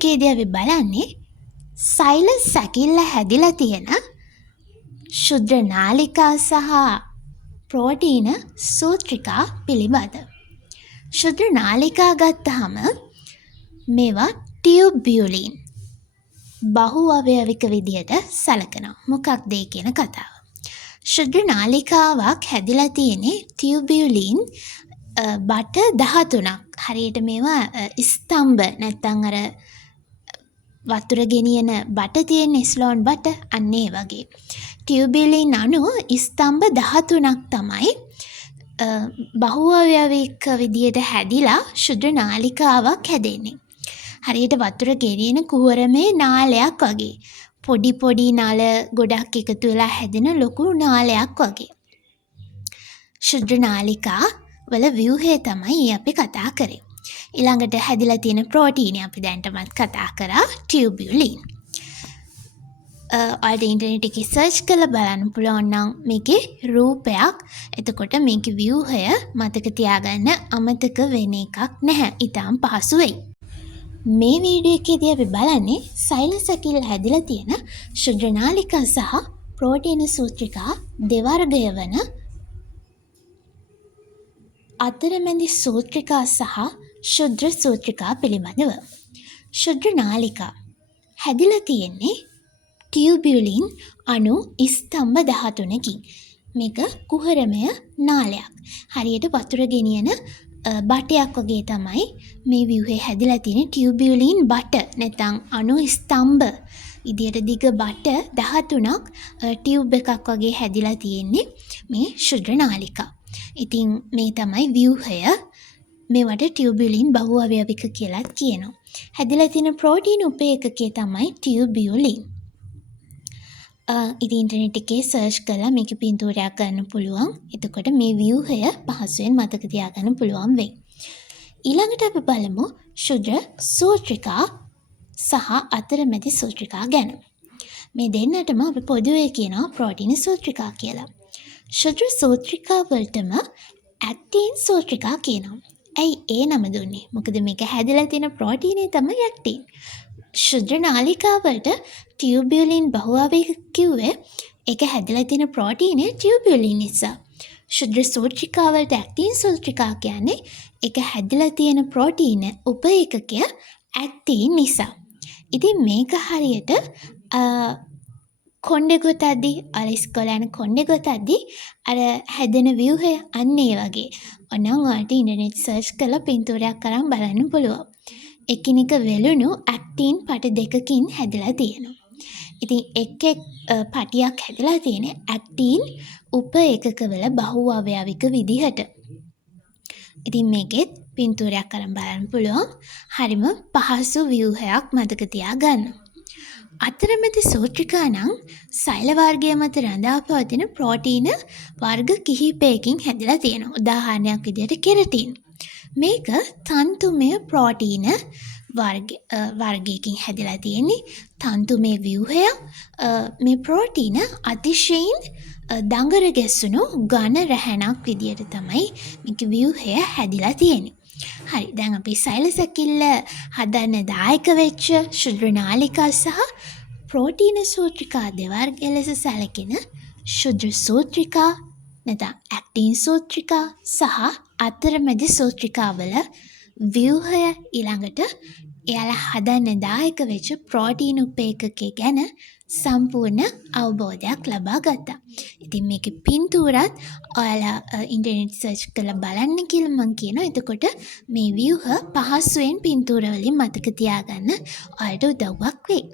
එකේදී අපි බලන්නේ සෛල සැකිල්ල හැදිලා තියෙන ශුද්‍ර නාලිකා සහ ප්‍රෝටීන සූත්‍රිකා පිළිබඳ. ශුද්‍ර නාලිකා ගත්තහම මේවා ටියුබියුලින් බහු අවයවික විදියට සලකනවා. මොකක්ද ඒ කියන කතාව? ශුද්‍ර නාලිකාවක් හැදිලා තියෙන්නේ ටියුබියුලින් බට 13ක්. හරියට මේවා ස්තම්භ නැත්තම් අර වතුර ගෙනියන බට තියෙන ස්ලෝන් බට අන්න ඒ වගේ. ටියුබියුලින් අණු ස්තම්භ 13ක් තමයි බහු අවයවික විදියට හැදිලා ශුද්‍ර නාලිකාවක් හැදෙන්නේ. හරියට වතුර ගෙනියන කුහරමේ නාලයක් වගේ. පොඩි පොඩි නාල ගොඩක් එකතු වෙලා හැදෙන ලොකු නාලයක් වගේ. ශුද්‍ර නාලිකා වල ව්‍යුහය තමයි අපි කතා කරේ. ඊළඟට හැදිලා තියෙන ප්‍රෝටීන අපි දැන්ටමත් කතා කරා ටියුබියුලින්. ඔයාලට ඉන්ටර්නෙට් එකේ සර්ච් කරලා බලන්න පුළුවන් නම් මේකේ රූපයක්. එතකොට මේකේ ව්‍යුහය මතක තියාගන්න අමතක වෙන එකක් නැහැ. ඊටාම් පහසු වෙයි. මේ වීඩියෝ එකේදී අපි බලන්නේ සෛල සැකිල්ල හැදිලා තියෙන ශුද්‍ර නාලිකා සහ ප්‍රෝටීන සූත්‍රිකා දෙවර්ගය වන අතරමැදි සූත්‍රිකා සහ ශුද්‍ර සූත්‍රිකා පිළිබඳව. ශුද්‍ර නාලිකා හැදිලා තියෙන්නේ ටියුබියුලින් අණු ස්තම්භ 13කින්. මේක කුහරමය නාලයක්. හරියට වතුර ගෙනියන බටයක් වගේ තමයි මේ ව්‍යුහය හැදිලා තියෙන ටියුබියුලින් බට නැත්නම් අණු ස්තම්භ විදියට දිග බට 13ක් ටියුබ් එකක් වගේ හැදිලා තියෙන්නේ මේ ශුද්‍ර නාලිකා. ඉතින් මේ තමයි ව්‍යුහය. මේවට ටියුබියුලින් බහු අවයවික කියලාත් කියනවා. හැදිලා තියෙන ප්‍රෝටීන උපේකකය තමයි ටියුබියුලින්. ඉතින් ඉන්ටර්නෙට් එකේ සර්ච් කරලා මේකේ පින්තූරයක් ගන්න පුළුවන්. එතකොට මේ ව්‍යුහය පහසුවෙන් මතක තියාගන්න පුළුවන් වෙයි. ඊළඟට අපි බලමු ශුද්‍ර සූත්‍රිකා සහ අතරමැදි සූත්‍රිකා ගැන. මේ දෙන්නටම අපි පොදුවේ කියනවා ප්‍රෝටීන සූත්‍රිකා කියලා. ශුද්‍ර සූත්‍රිකා වලටම ඇක්ටින් සූත්‍රිකා කියනවා. ඇයි ඒ නම දුන්නේ? මොකද මේක හැදිලා තියෙන ප්‍රෝටීනේ තමයි ඇක්ටින්. ශුද්‍ර නාලිකා වලට ටියුබියුලින් බහු අවයවික කිව්වේ ඒක හැදිලා තියෙන ප්‍රෝටීනේ ටියුබියුලින් නිසා. ශුද්‍ර සූත්‍රිකා වලට ඇක්ටින් සූත්‍රිකා කියන්නේ ඒක හැදිලා තියෙන ප්‍රෝටීන උප ඒකකය ඇක්ටින් නිසා. ඉතින් මේක හරියට කොණ්ඩේ ගොතද්දි අර ඉස්කෝලේ යන කොණ්ඩේ ගොතද්දි අර හැදෙන ව්‍යුහය අන්න ඒ වගේ. ඔන්නම් ඔයාලට ඉන්ටර්නෙට් සර්ච් කරලා පින්තූරයක් අරන් බලන්න පුළුවන්. එකිනෙක වෙලුණු ඇක්ටින් පට දෙකකින් හැදලා තියෙනවා. ඉතින් එක් පටියක් හැදලා තියෙන ඇක්ටින් උප ඒකකවල බහු අවයවික විදිහට. ඉතින් මේකෙත් පින්තූරයක් අරන් බලන්න පුළුවන්. හරිම පහසු ව්‍යුහයක් මතක තියාගන්න. අතරමැදි සූත්‍රිකා නම් සෛල වර්ගය මත රඳා පවතින ප්‍රෝටීන වර්ග කිහිපයකින් හැදලා තියෙනවා. උදාහරණයක් විදිහට කෙරටින්. මේක තන්තුමය ප්‍රෝටීන වර්ගයකින් හැදලා තියෙන්නේ. තන්තුමය ව්‍යුහය මේ ප්‍රෝටීන අතිශයින් දඟර ගැස්සුණු ඝන රැහැනක් විදියට තමයි මේක ව්‍යුහය හැදිලා තියෙන්නේ. හරි, දැන් අපි සෛල සැකිල්ල හදන්න දායක වෙච්ච ශුද්‍ර නාලිකා සහ ප්‍රෝටීන සූත්‍රිකා දෙවර්ගය ලෙස සැලකෙන ශුද්‍ර සූත්‍රිකා නැත්නම් ඇක්ටින් සූත්‍රිකා සහ අතරමැදි සූත්‍රිකා වල ව්‍යුහය ඊළඟට එයාලා හදන්න දායක වෙච්ච ප්‍රෝටීන උපේකකය ගැන සම්පූර්ණ අවබෝධයක් ලබා ගත්තා. ඉතින් මේකේ පින්තූරත් ඔයාලා ඉන්ටර්නෙට් සර්ච් කරලා බලන්න කියලා මම කියනවා. එතකොට මේ ව්‍යුහ පහසුවෙන් පින්තූර වලින් මතක තියාගන්න ඔයාලට උදව්වක් වෙයි.